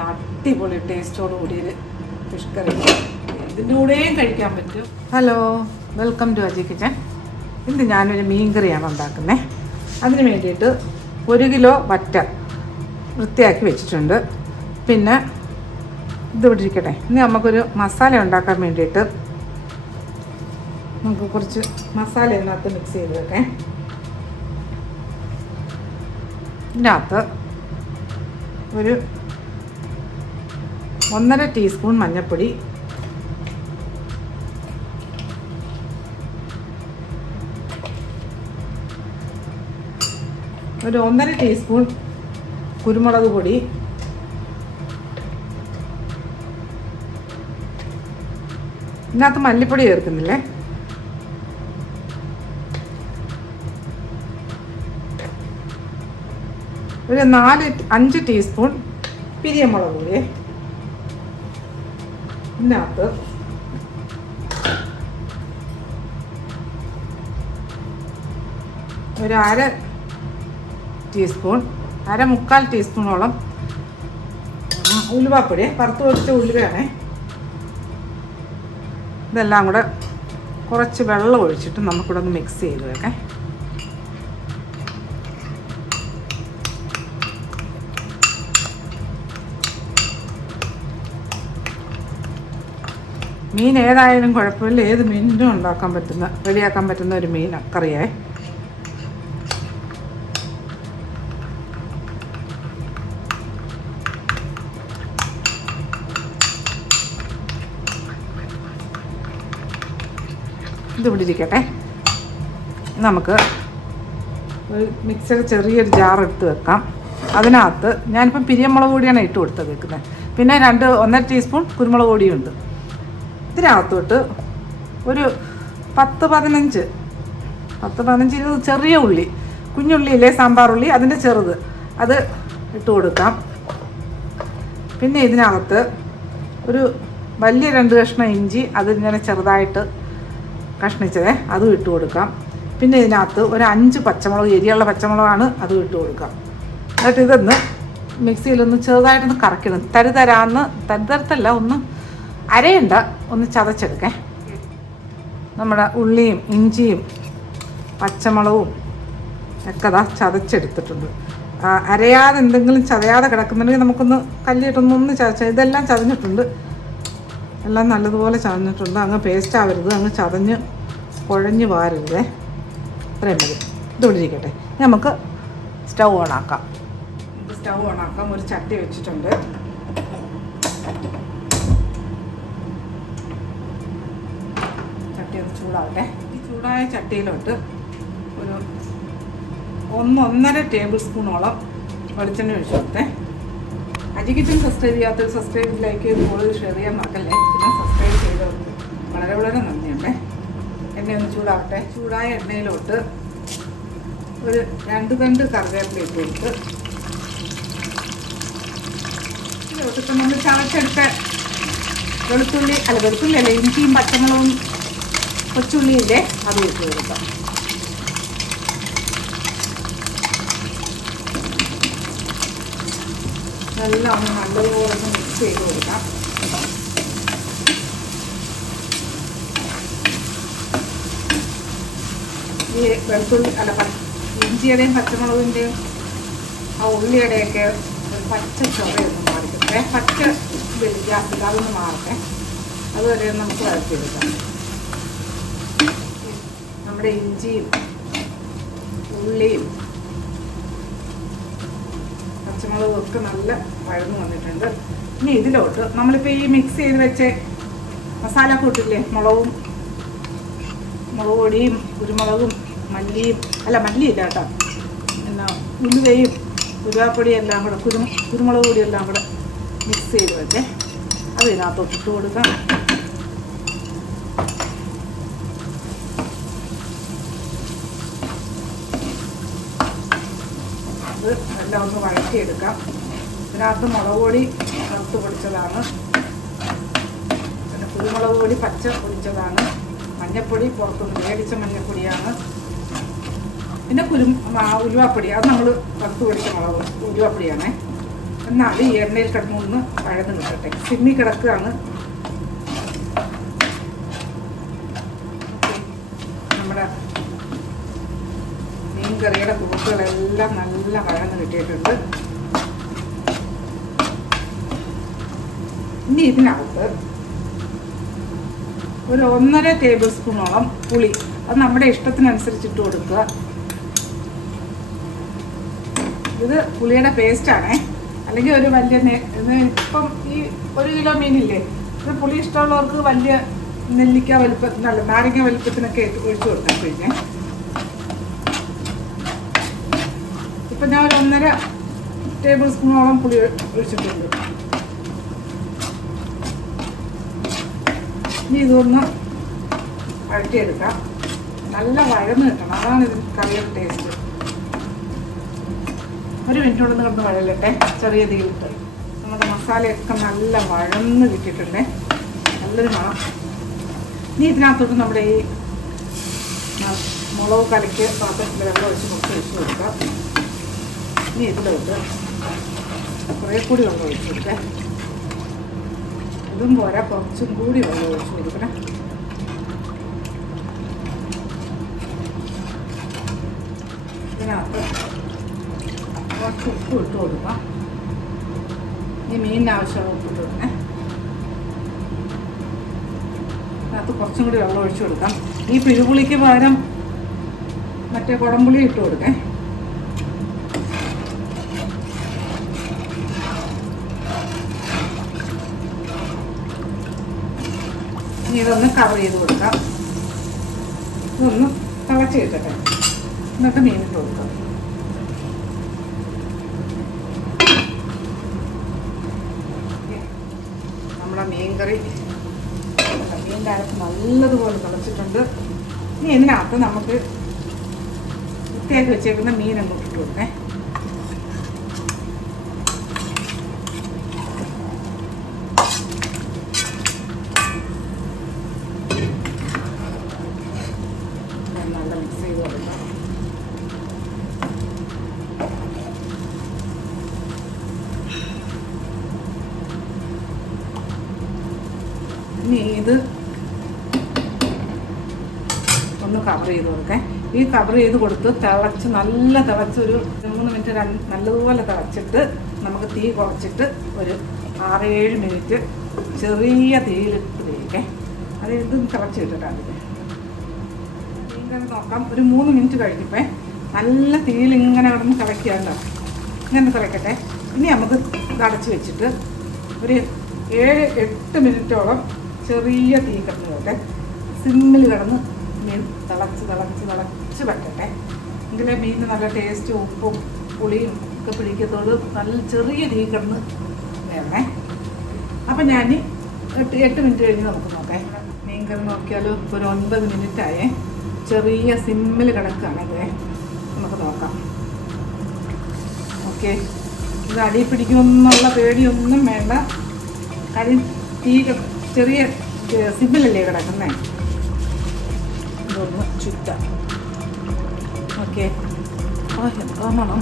നല്ല അടിപൊളി ടേസ്റ്റോട് കൂടിയൊരു fish curry ഇതിൻ്റെ കൂടെയും കഴിക്കാൻ പറ്റും. Hello, welcome to Aji kitchen. ഇന്ന് ഞാനൊരു മീൻ കറിയാണ് ഉണ്ടാക്കുന്നത്. അതിന് വേണ്ടിയിട്ട് 1 കിലോ വറ്റ വൃത്തിയാക്കി വെച്ചിട്ടുണ്ട്. പിന്നെ ഇതിവിടെ ഇരിക്കട്ടെ. ഇനി നമുക്കൊരു മസാല ഉണ്ടാക്കാൻ വേണ്ടിയിട്ട് നമുക്ക് കുറച്ച് മസാല ഇതിനകത്ത് മിക്സ് ചെയ്ത് വെക്കാം. ഇതിനകത്ത് ഒരു 1.5 ടീസ്പൂൺ മഞ്ഞൾപ്പൊടി, ഒരു 1.5 ടീസ്പൂൺ കുരുമുളക് പൊടി, ഇതിനകത്ത് മല്ലിപ്പൊടി ചേർക്കുന്നില്ലേ. ഒരു 4-5 ടീസ്പൂൺ പിരിയമുളക് പൊടി. ഇതിനകത്ത് ഒരു 1/2 ടീസ്പൂൺ, 1/4 ടീസ്പൂണോളം ഉലുവാപ്പൊടി, വറുത്ത് പൊടിച്ച ഉലുവയാണേ. ഇതെല്ലാം കൂടെ കുറച്ച് വെള്ളം ഒഴിച്ചിട്ട് നമുക്കിവിടെ ഒന്ന് മിക്സ് ചെയ്ത് വെക്കാം. മീൻ ഏതായാലും കുഴപ്പമില്ല, ഏത് മീനിനും റെഡിയാക്കാൻ പറ്റുന്ന ഒരു മീൻ കറിയേ. ഇതിവിടെ ഇരിക്കട്ടെ. നമുക്ക് ഒരു മിക്സർ ചെറിയൊരു ജാർ എടുത്ത് വെക്കാം. അതിനകത്ത് ഞാനിപ്പം പിരിയമുളക് പൊടിയാണ് ഇട്ട് കൊടുത്തത് വെക്കുന്നത്. പിന്നെ 1.5 ടീസ്പൂൺ കുരുമുളക് പൊടിയുണ്ട്. ഇതിനകത്തോട്ട് ഒരു 10-15 20 ചെറിയ ഉള്ളി, കുഞ്ഞുള്ളിയില്ലേ, സാമ്പാർ ഉള്ളി, അതിൻ്റെ ചെറുത്, അത് ഇട്ട് കൊടുക്കാം. പിന്നെ ഇതിനകത്ത് ഒരു വലിയ 2 കഷ്ണം ഇഞ്ചി, അതിങ്ങനെ ചെറുതായിട്ട് കഷ്ണിച്ചത്, അതും ഇട്ട് കൊടുക്കാം. പിന്നെ ഇതിനകത്ത് ഒരു 5 പച്ചമുളക്, എരിയുള്ള പച്ചമുളകാണ്, അതും ഇട്ട് കൊടുക്കാം. എന്നിട്ട് ഇതൊന്ന് മിക്സിയിലൊന്ന് ചെറുതായിട്ടൊന്ന് കറക്കണം. തരിതരത്തല്ല, ഒന്ന് അരയണ്ട, ഒന്ന് ചതച്ചെടുക്കേ. നമ്മുടെ ഉള്ളിയും ഇഞ്ചിയും പച്ചമുളകും ഒക്കെ ചതച്ചെടുത്തിട്ടുണ്ട്. അരയാതെ എന്തെങ്കിലും ചതയാതെ കിടക്കുന്നുണ്ടെങ്കിൽ നമുക്കൊന്ന് കല്ലിട്ടൊന്നൊന്ന് ഇതെല്ലാം ചതഞ്ഞിട്ടുണ്ട്, എല്ലാം നല്ലതുപോലെ ചതഞ്ഞിട്ടുണ്ട്. അങ്ങ് പേസ്റ്റ് ആവരുത്, അങ്ങ് ചതഞ്ഞ് കുഴഞ്ഞ് വാരരുതേ. ഇത്രയും മതി. ഇതുകൊണ്ട് ഇരിക്കട്ടെ. നമുക്ക് സ്റ്റൗ ഓണാക്കാം. ഒരു ചട്ടി വെച്ചിട്ടുണ്ട്. ചട്ടി ഒന്ന് ചൂടാവട്ടെ. ഈ ചൂടായ ചട്ടിയിലോട്ട് ഒരു 1-1.5 ടേബിൾ സ്പൂണോളം വെളിച്ചെണ്ണ ഒഴിച്ചു കൊടുത്തേ. അജി കിച്ചൻ സബ്സ്ക്രൈബ് ചെയ്യാത്തൊരു സബ്സ്ക്രൈബ്, ലൈക്ക് ചെയ്ത് കൂടുതൽ ഷെയർ ചെയ്യാൻ മറക്കല്ലേ. പിന്നെ സബ്സ്ക്രൈബ് ചെയ്തവർക്ക് വളരെ വളരെ നന്ദിയുണ്ടേ. എണ്ണ ഒന്ന് ചൂടാവട്ടെ. ചൂടായ എണ്ണയിലോട്ട് ഒരു 2 തണ്ട് കറിവേപ്പില ഇട്ട് കൊടുത്ത് ഇതിലോട്ടിപ്പം നമ്മൾ ചതച്ചെടുത്ത വെളുത്തുള്ളി അല്ല, ഇഞ്ചിയും പച്ചമുളകും കൊച്ചുള്ളിയില്ലേ, അത് ഇട്ട് കൊടുക്കാം. എല്ലാം ഒന്ന് നല്ലതുപോലെ ഒന്ന് മിക്സ് ചെയ്ത് കൊടുക്കാം. ഈ വെളുത്തുള്ളി ഇഞ്ചിയുടെയും പച്ചമുളകിൻ്റെയും ആ ഉള്ളിയുടെയൊക്കെ ഒരു പച്ച ചൊവയൊന്ന് മാറിക്കട്ടെ. പച്ച ഗ്യാസിൽ അതൊന്ന് മാറട്ടെ. അതുവരെ നമുക്ക് വഴറ്റിയെടുക്കാം. നമ്മുടെ ഇഞ്ചിയും ഉള്ളിയും പച്ചമുളകും ഒക്കെ നല്ല വഴന്ന് വന്നിട്ടുണ്ട്. ഇനി ഇതിലോട്ട് നമ്മളിപ്പോൾ ഈ മിക്സ് ചെയ്ത് വെച്ച മസാല കൂട്ടില്ലേ, മുളക് പൊടിയും കുരുമുളകും മല്ലിയില്ല കേട്ടോ, പിന്നെ ഉലുവയും ഉലുവാപ്പൊടിയും എല്ലാം കൂടെ കുരുമുളക് പൊടിയും എല്ലാം കൂടെ മിക്സ് ചെയ്ത് വെച്ചേ, അത് ഇതിനകത്തോട്ട് ഇട്ട് കൊടുക്കാം. അത് എല്ലാം ഒന്ന് വഴറ്റിയെടുക്കാം. ഇതിനകത്ത് മുളക് പൊടി വറുത്ത് പൊടിച്ചതാണ്, പിന്നെ കുരുമുളക് പൊടി പച്ച പൊടിച്ചതാണ്, മഞ്ഞൾപ്പൊടി പുറത്തുനിന്ന് മേടിച്ച മഞ്ഞൾപ്പൊടിയാണ്, പിന്നെ ഉലുവാപ്പൊടി, അത് നമ്മൾ വറുത്ത് പൊടിച്ച ഉലുവാപ്പൊടിയാണേ. എന്നാൽ ഈ എണ്ണയിൽ കിടന്നൊന്ന് വഴന്ന് കിട്ടട്ടെ. സിമ്മി കിടക്കുകയാണ്. നമ്മുടെ മീൻ കറിയുടെ കൂട്ടുകളെല്ലാം നല്ല വഴന്ന് കിട്ടിയിട്ടുണ്ട്. ഇനി ഇതിനകത്ത് ഒരു 1.5 ടേബിൾ സ്പൂണോളം പുളി, അത് നമ്മുടെ ഇഷ്ടത്തിനനുസരിച്ചിട്ട് കൊടുക്കുക. ഇത് പുളിയുടെ പേസ്റ്റാണേ. അല്ലെങ്കിൽ ഒരു വലിയ ഇപ്പം ഈ 1 കിലോ മീനില്ലേ, ഇത് പുളി ഇഷ്ടമുള്ളവർക്ക് വലിയ നെല്ലിക്ക വലിപ്പത്തിനല്ല നാരങ്ങ വലിപ്പത്തിനൊക്കെ ഒഴിച്ചു കൊടുക്കാൻ കഴിഞ്ഞേ. ഇപ്പം ഞാൻ ഒരു 1.5 ടേബിൾ സ്പൂണോളം പുളി ഒഴിച്ചിട്ടുണ്ട്. ഇനി ഇതൊന്ന് വഴറ്റിയെടുക്കാം. നല്ല വഴന്ന് കിട്ടണം, അതാണ് ഇതിന് കറിയുടെ ടേസ്റ്റ്. 1 മിനിറ്റ് കൊണ്ട് കിടന്ന് വഴലട്ടെ. ചെറിയ തീയിലിട്ട് നമ്മുടെ മസാലയൊക്കെ നല്ല വഴന്ന് കിട്ടിയിട്ടുണ്ടേ. നല്ലൊരു മണം. ഇനി ഇതിനകത്തോട്ട് നമ്മുടെ ഈ മുളക് കലക്കി പാത്രത്തിൽ വെള്ളം ഒഴിച്ച് കുറച്ച് കൊടുക്കാം. ഇനി ഇതിലോട്ട് കുറേ കൂടി വെള്ളം ഒഴിച്ച് കൊടുക്കാം. ഇതും പോരാ, കുറച്ചും കൂടി വെള്ളം ഒഴിച്ച് കൊടുക്കണം. ഇതിനകത്ത് കുറച്ച് ഉപ്പ് ഇട്ട് കൊടുക്കാം. ഈ മീനിന് ആവശ്യമുള്ള ഉപ്പ് ഇട്ട് കൊടുക്കണേ. അതിനകത്ത് കുറച്ചും കൂടി വെള്ളം ഒഴിച്ച് കൊടുക്കാം. ഈ പിഴുപുളിക്ക് പകരം മറ്റേ കുടംപുളി ഇട്ട് കൊടുക്കേ. ഇനി ഇതൊന്ന് കവർ ചെയ്ത് കൊടുക്കാം. ഇതൊന്ന് തിളച്ച് കിട്ടട്ടെ. എന്നിട്ട് മീനിട്ട് കൊടുക്കാം. നമ്മുടെ മീൻകറി മീൻ്റെ അകത്ത് നല്ലതുപോലെ തിളച്ചിട്ടുണ്ട്. ഇനി ഇതിനകത്ത് നമുക്ക് വൃത്തിയാക്കി വെച്ചേക്കുന്ന മീനൊന്നും ഇട്ട് കൊടുക്കേ. നല്ല മിക്സ് ചെയ്ത് കൊടുക്കാം. ഇനി ഇത് ഒന്ന് കവർ ചെയ്ത് കൊടുക്കാം. ഈ കവർ ചെയ്ത് കൊടുത്ത് തിളച്ച് നല്ല തിളച്ചൊരു 3 മിനിറ്റ് നല്ലതുപോലെ തിളച്ചിട്ട് നമുക്ക് തീ കുറച്ചിട്ട് ഒരു 6-7 മിനിറ്റ് ചെറിയ തീയിലിട്ട് വേവിക്കാം. അത് ഇതും തിളച്ച് കിട്ടിട്ടാണ്. നോക്കാം. ഒരു 3 മിനിറ്റ് കഴിഞ്ഞപ്പോൾ നല്ല തീയിൽ ഇങ്ങനെ കിടന്ന് തിളയ്ക്കാണ്ടോ, ഇങ്ങനെ തിളയ്ക്കട്ടെ. ഇനി നമുക്ക് അടച്ച് വെച്ചിട്ട് ഒരു 7-8 മിനിറ്റോളം ചെറിയ തീ കിടന്ന് പോട്ടെ. സിമ്മിൽ കിടന്ന് മീൻ തിളച്ച് പറ്റട്ടെ. എങ്കിലേ മീനിന് നല്ല ടേസ്റ്റും ഉപ്പും പുളിയും ഒക്കെ പിടിക്കത്തോട് നല്ല ചെറിയ തീ കിടന്ന് വേണേ. അപ്പം ഞാൻ 8 മിനിറ്റ് കഴിഞ്ഞ് നമുക്ക് നോക്കാം. മീൻ കറി നോക്കിയാലും ഒരു 9 മിനിറ്റായേ. ചെറിയ സിമ്മിൽ കിടക്കുകയാണെങ്കിൽ നമുക്ക് നോക്കാം. ഓക്കെ, ഇത് അടി പിടിക്കുമെന്നുള്ള പേടിയൊന്നും വേണ്ട. കാര്യം തീ ചെറിയ സിമ്മിലല്ലേ കിടക്കുന്നേ. ഇതൊന്ന് ചുറ്റാം. ഓക്കെ, എന്താ മണം.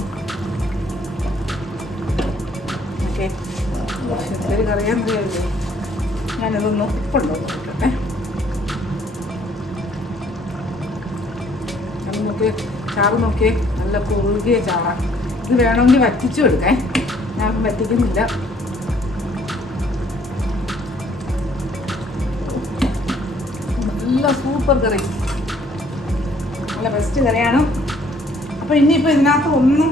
ഓക്കെ, എന്തൊരു കറിയാൻ അറിയാമല്ലോ. ഞാനിതൊന്ന് ഉപ്പുണ്ടോ നോക്കട്ടെ. നോക്കിയേ, ചാറ് നോക്കിയേ, നല്ല കുറുകിയ ചാറാണ്. ഇത് വേണമെങ്കിൽ വറ്റിച്ചും എടുക്കേ. ഞാൻ വറ്റിക്കുന്നില്ല. നല്ല സൂപ്പർ കറി, നല്ല ബെസ്റ്റ് കറിയാണ്. അപ്പോൾ ഇനിയിപ്പോൾ ഇതിനകത്ത് ഒന്നും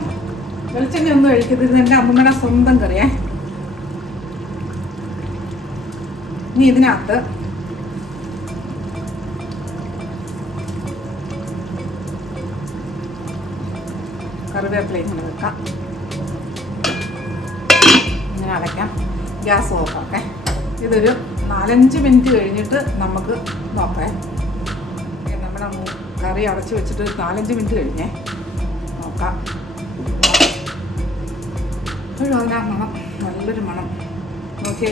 വെളിച്ചെണ്ണ ഒന്നും കഴിക്കരുത്. എൻ്റെ അമ്മമ്മയുടെ സ്വന്തം കറിയേ. ഇനി ഇതിനകത്ത് കറിവേപ്പില ഇങ്ങനെ വെക്കാം. ഇങ്ങനെ അടയ്ക്കാം. ഗ്യാസ് ഓഫാക്കേ. ഇതൊരു 4-5 മിനിറ്റ് കഴിഞ്ഞിട്ട് നമുക്ക് നോക്കാം. നമ്മുടെ കറി അടച്ച് വെച്ചിട്ട് 4-5 മിനിറ്റ് കഴിഞ്ഞേ നോക്കാം. അതിനാ മണം, നല്ലൊരു മണം. നോക്കിയേ,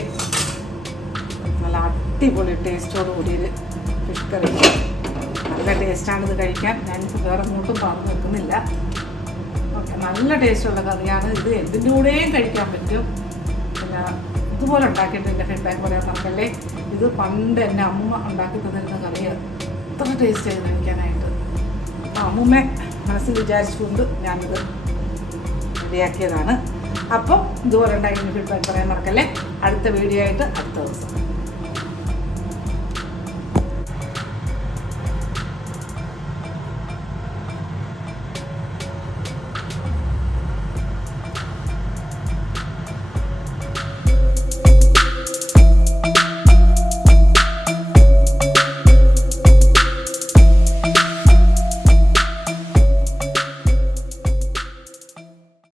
നല്ല അടിപൊളി ടേസ്റ്റോട് കൂടിയൊരു ഫിഷ് കറി. നല്ല ടേസ്റ്റാണിത് കഴിക്കാൻ. ഞാനിപ്പോൾ വേറെ മൂട്ടും പറഞ്ഞു വെക്കുന്നില്ല. ഓക്കെ. നല്ല ടേസ്റ്റുള്ള കറിയാണ് ഇത്. എന്തിൻ്റെ കൂടെയും കഴിക്കാൻ പറ്റും. പിന്നെ ഇതുപോലെ ഉണ്ടാക്കിയിട്ട് എൻ്റെ ഫീഡ്ബാക്ക് പറയാൻ നമുക്കല്ലേ. ഇത് പണ്ട് എൻ്റെ അമ്മ ഉണ്ടാക്കി തന്നിരുന്ന കറിയാണ്. അത്ര ടേസ്റ്റ് ആയിരുന്നു കഴിക്കാനായിട്ട്. അമ്മൂമ്മ മനസ്സിൽ വിചാരിച്ചുകൊണ്ട് ഞാനിത് റെഡിയാക്കിയതാണ്. അപ്പം ഇതുപോലെ ഉണ്ടാക്കി ഫീഡ്ബാക്ക് പറയാൻ മറക്കല്ലേ. അടുത്ത വീഡിയോ ആയിട്ട് അടുത്ത ദിവസം.